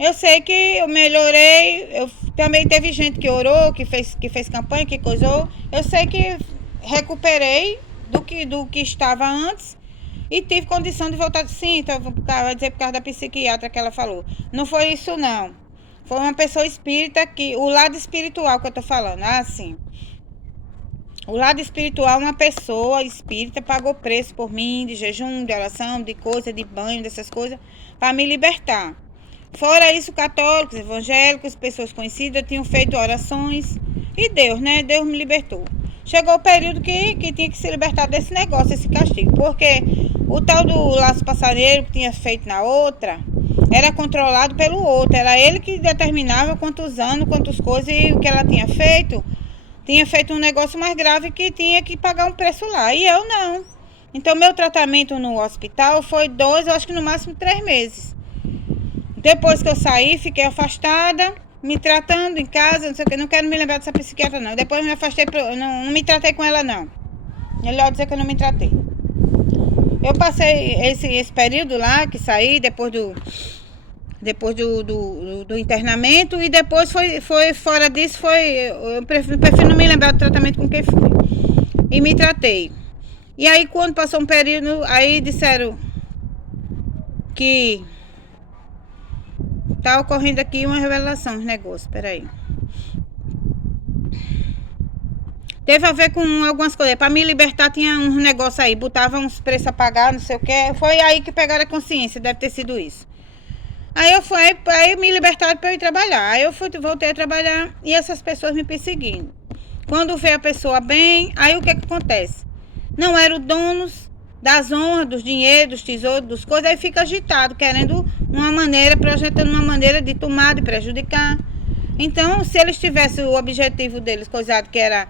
Eu sei que eu melhorei, também teve gente que orou, que fez campanha, que coisou. Eu sei que recuperei do que estava antes E tive condição de voltar. Sim, então, vai dizer por causa da psiquiatra que ela falou. Não foi isso, não. Foi uma pessoa espírita que... O lado espiritual que eu tô falando. Ah, sim. O lado espiritual, uma pessoa espírita pagou preço por mim, de jejum, de oração, de coisa, de banho, dessas coisas, para me libertar. Fora isso, católicos, evangélicos, pessoas conhecidas tinham feito orações. E Deus, né? Deus me libertou. Chegou o período que tinha que se libertar desse negócio, desse castigo. Porque o tal do laço passareiro que tinha feito na outra era controlado pelo outro. Era ele que determinava quantos anos, quantas coisas e o que ela tinha feito. Tinha feito um negócio mais grave que tinha que pagar um preço lá. E eu não. Então, meu tratamento no hospital foi 2, eu acho que no máximo 3 meses. Depois que eu saí, fiquei afastada, me tratando em casa, não sei o que. Não quero me lembrar dessa psiquiatra, não. Depois me afastei, não me tratei com ela, não. Melhor dizer que eu não me tratei. Eu passei esse período lá, que saí, depois do internamento, e depois foi fora disso, eu prefiro não me lembrar do tratamento com quem fui. E me tratei. E aí quando passou um período, aí disseram que tá ocorrendo aqui uma revelação, um negócio, peraí. Teve a ver com algumas coisas. Para me libertar tinha uns negócios aí, botava uns preços a pagar, não sei o que. Foi aí que pegaram a consciência, deve ter sido isso. Aí me libertaram para eu ir trabalhar. Aí eu voltei a trabalhar e essas pessoas me perseguindo. Quando vê a pessoa bem, aí o que acontece? Não eram donos das honras, dos dinheiros, dos tesouros, das coisas, aí fica agitado, querendo uma maneira, projetando uma maneira de tomar, de prejudicar. Então, se eles tivessem o objetivo deles, coisado que era,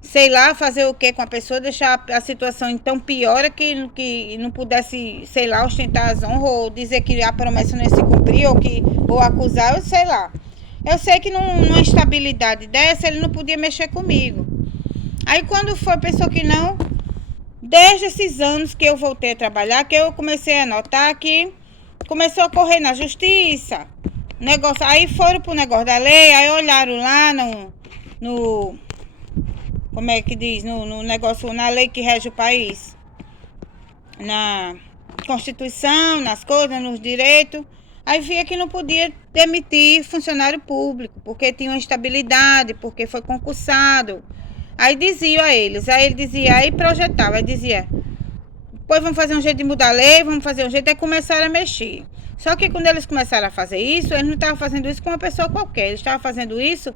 sei lá, fazer o que com a pessoa, deixar a situação então pior, que não pudesse, sei lá, ostentar as honras, ou dizer que a promessa não ia se cumprir, ou acusar, eu sei lá. Eu sei que numa instabilidade dessa, ele não podia mexer comigo. Aí quando foi, pensou que não, desde esses anos que eu voltei a trabalhar, que eu comecei a notar que começou a correr na justiça, negócio, aí foram pro negócio da lei, aí olharam lá no como é que diz, no negócio, na lei que rege o país, na Constituição, nas coisas, nos direitos, aí via que não podia demitir funcionário público, porque tinha uma instabilidade, porque foi concursado. Aí dizia a eles, aí ele dizia, aí projetava, aí dizia, pois vamos fazer um jeito de mudar a lei, vamos fazer um jeito, aí começaram a mexer. Só que quando eles começaram a fazer isso, eles não estavam fazendo isso com uma pessoa qualquer, eles estavam fazendo isso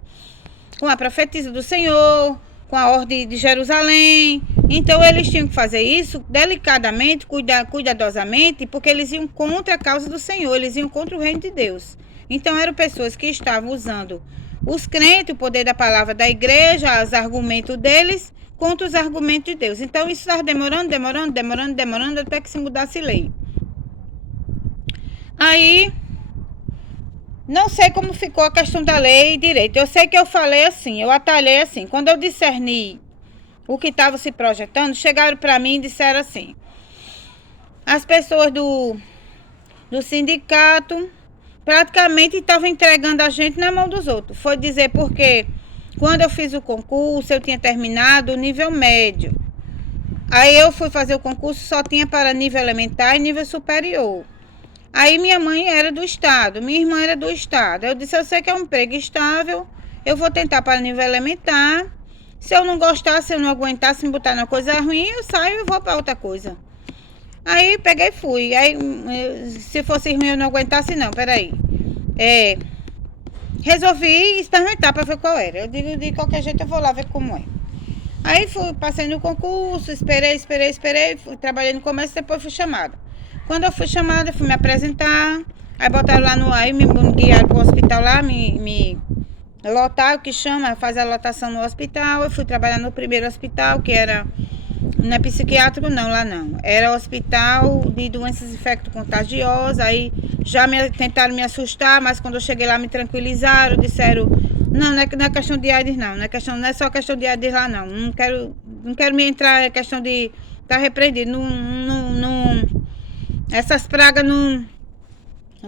com a profetisa do Senhor, com a ordem de Jerusalém. Então eles tinham que fazer isso delicadamente, cuidadosamente, porque eles iam contra a causa do Senhor, eles iam contra o reino de Deus. Então eram pessoas que estavam usando os crentes, o poder da palavra da igreja, os argumentos deles, contra os argumentos de Deus. Então isso estava demorando, até que se mudasse lei. Aí, não sei como ficou a questão da lei e direito. Eu sei que eu falei assim, eu atalhei assim. Quando eu discerni o que estava se projetando, chegaram para mim e disseram assim, as pessoas do sindicato praticamente estavam entregando a gente na mão dos outros. Foi dizer porque quando eu fiz o concurso, eu tinha terminado o nível médio. Aí eu fui fazer o concurso, só tinha para nível elementar e nível superior. Aí minha mãe era do estado, minha irmã era do estado. Eu disse, eu sei que é um emprego estável, eu vou tentar para nível elementar. Se eu não gostar, se eu não aguentar, se me botar na coisa ruim, eu saio e vou para outra coisa. Aí peguei e fui. Aí se fosse ruim eu não aguentasse, não, peraí. Resolvi experimentar para ver qual era. Eu digo, de qualquer jeito eu vou lá ver como é. Aí fui, passei no concurso, esperei, fui, trabalhei no comércio, depois fui chamada. Quando eu fui chamada, fui me apresentar, aí botaram lá aí me guiaram para o hospital lá, me lotaram, que chama, faz a lotação no hospital. Eu fui trabalhar no primeiro hospital, que era, não é psiquiátrico não, lá não, era hospital de doenças infecto-contagiosas. Aí já tentaram me assustar, mas quando eu cheguei lá me tranquilizaram, disseram, não é questão de AIDS não, não é só questão de AIDS lá não, não quero me entrar, é questão de estar repreendido, essas pragas não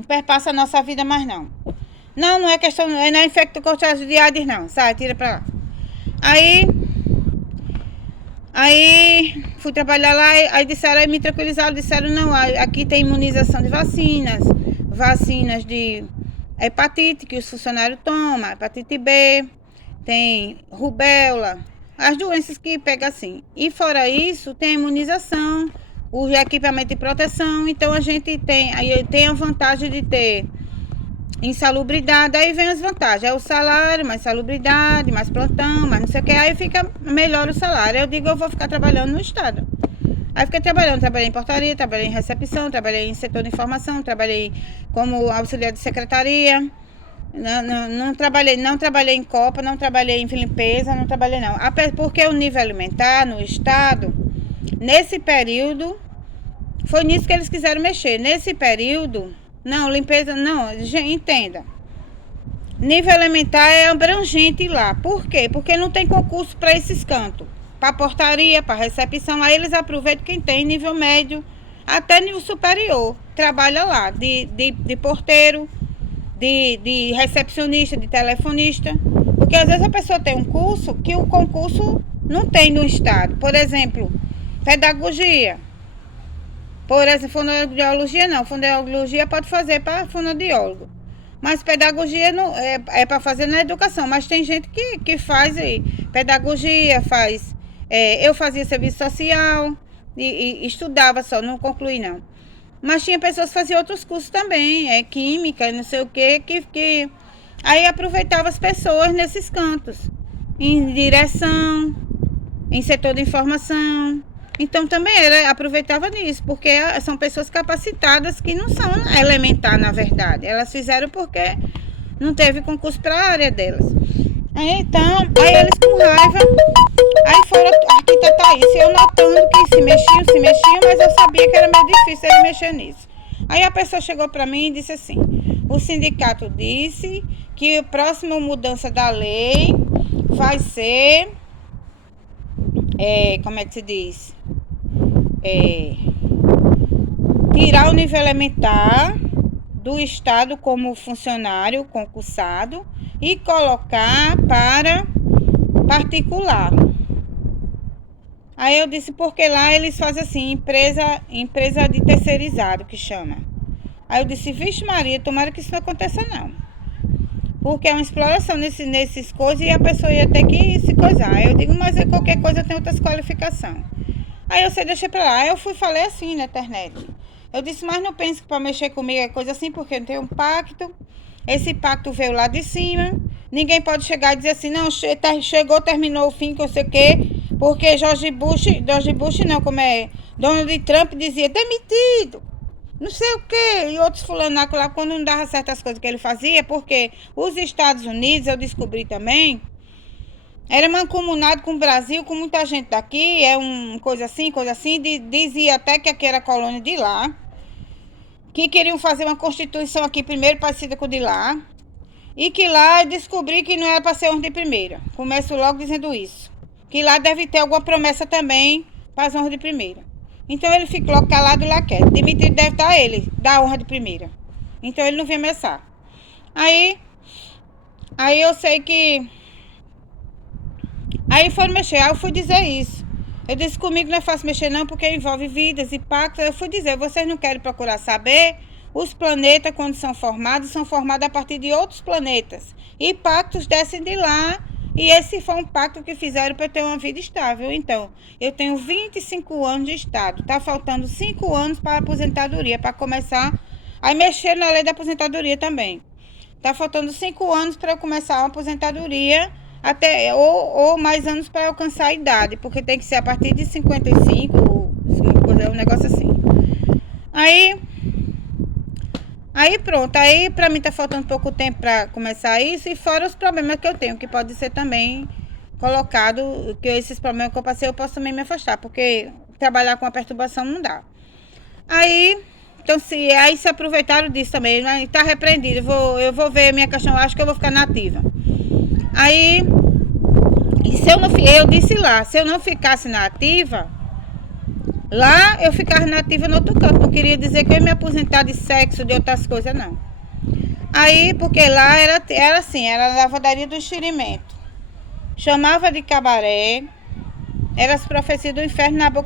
perpassam a nossa vida mais não. Não é questão, não é infecto-contagioso de AIDS não, sai, tira pra lá. Aí fui trabalhar lá, aí disseram, aí me tranquilizaram, disseram, não, aqui tem imunização de vacinas de hepatite que os funcionários tomam, hepatite B, tem rubéola, as doenças que pegam assim. E fora isso, tem a imunização, o equipamento de proteção, então a gente tem, aí tem a vantagem de ter insalubridade, aí vem as vantagens, é o salário, mais salubridade, mais plantão, mais não sei o que, aí fica melhor o salário. Eu digo, eu vou ficar trabalhando no estado. Aí fiquei trabalhando, trabalhei em portaria, trabalhei em recepção, trabalhei em setor de informação, trabalhei como auxiliar de secretaria. Não trabalhei em copa, não trabalhei em limpeza, não trabalhei não. Porque o nível alimentar no estado, nesse período, foi nisso que eles quiseram mexer. Nesse período, não, limpeza, não, entenda. Nível alimentar é abrangente lá. Por quê? Porque não tem concurso para esses cantos. Para portaria, para recepção, aí eles aproveitam quem tem nível médio, até nível superior. Trabalha lá, de porteiro, de recepcionista, de telefonista. Porque às vezes a pessoa tem um curso que o concurso não tem no estado. Por exemplo, pedagogia. Por exemplo, fonoaudiologia não. Fonoaudiologia pode fazer para fonoaudiólogo. Mas pedagogia não é para fazer na educação. Mas tem gente que faz aí. Pedagogia faz. Eu fazia serviço social e estudava só, não concluí não. Mas tinha pessoas que faziam outros cursos também, química, não sei o quê, que aí aproveitava as pessoas nesses cantos, em direção, em setor de informação. Então também aproveitava nisso, porque são pessoas capacitadas que não são elementar, na verdade. Elas fizeram porque não teve concurso para a área delas. Então, aí eles com raiva, aí foram arquitetar isso. Eu notando que se mexiam, mas eu sabia que era meio difícil ele mexer nisso. Aí a pessoa chegou para mim e disse assim, o sindicato disse que a próxima mudança da lei vai ser, como é que se diz? Tirar o nível elementar do estado como funcionário concursado e colocar para particular. Aí eu disse, porque lá eles fazem assim, empresa de terceirizado, que chama. Aí eu disse, vixe Maria, tomara que isso não aconteça não. Porque é uma exploração nesses coisas e a pessoa ia ter que se coisar. Aí eu digo, mas qualquer coisa tem outras qualificações. Aí eu deixei pra lá. Aí eu falei assim na internet. Eu disse, mas não pense que para mexer comigo é coisa assim, porque não tem um pacto. Esse pacto veio lá de cima. Ninguém pode chegar e dizer assim, não, chegou, terminou o fim, que eu sei o quê. Porque George Bush não, como é, Donald Trump dizia, demitido, não sei o quê. E outros fulanacos lá, quando não dava certas coisas que ele fazia, porque os Estados Unidos, eu descobri também, era mancomunado com o Brasil, com muita gente daqui, coisa assim, dizia até que aqui era colônia de lá, que queriam fazer uma constituição aqui primeiro parecida com o de lá, e que lá eu descobri que não era para ser honra de primeira. Começo logo dizendo isso. Que lá deve ter alguma promessa também para as honras de primeira. Então ele fica logo calado lá quieto. Demitido deve estar ele, da honra de primeira. Então ele não vem ameaçar. Aí eu sei que... Aí foram mexer, aí eu fui dizer isso. Eu disse, comigo não é fácil mexer não, porque envolve vidas e pactos. Eu fui dizer, vocês não querem procurar saber? Os planetas, quando são formados a partir de outros planetas. E pactos descem de lá. E esse foi um pacto que fizeram para eu ter uma vida estável. Então, eu tenho 25 anos de estado. Está faltando 5 anos para a aposentadoria, para começar a mexer na lei da aposentadoria também. Está faltando 5 anos para eu começar uma aposentadoria, ou mais anos para alcançar a idade, porque tem que ser a partir de 55, um negócio assim. Aí pronto, aí pra mim tá faltando pouco tempo pra começar isso, e fora os problemas que eu tenho, que pode ser também colocado, que esses problemas que eu passei eu posso também me afastar, porque trabalhar com a perturbação não dá. Aí, então aí se aproveitaram disso também, né? Tá repreendido, eu vou ver minha questão, acho que eu vou ficar nativa. Aí, eu disse lá, se eu não ficasse na ativa, lá eu ficava nativa no outro canto. Não queria dizer que eu ia me aposentar de sexo, de outras coisas, não. Aí, porque lá era assim, era a lavadaria do enxerimento. Chamava de cabaré, era as profecias do inferno na boca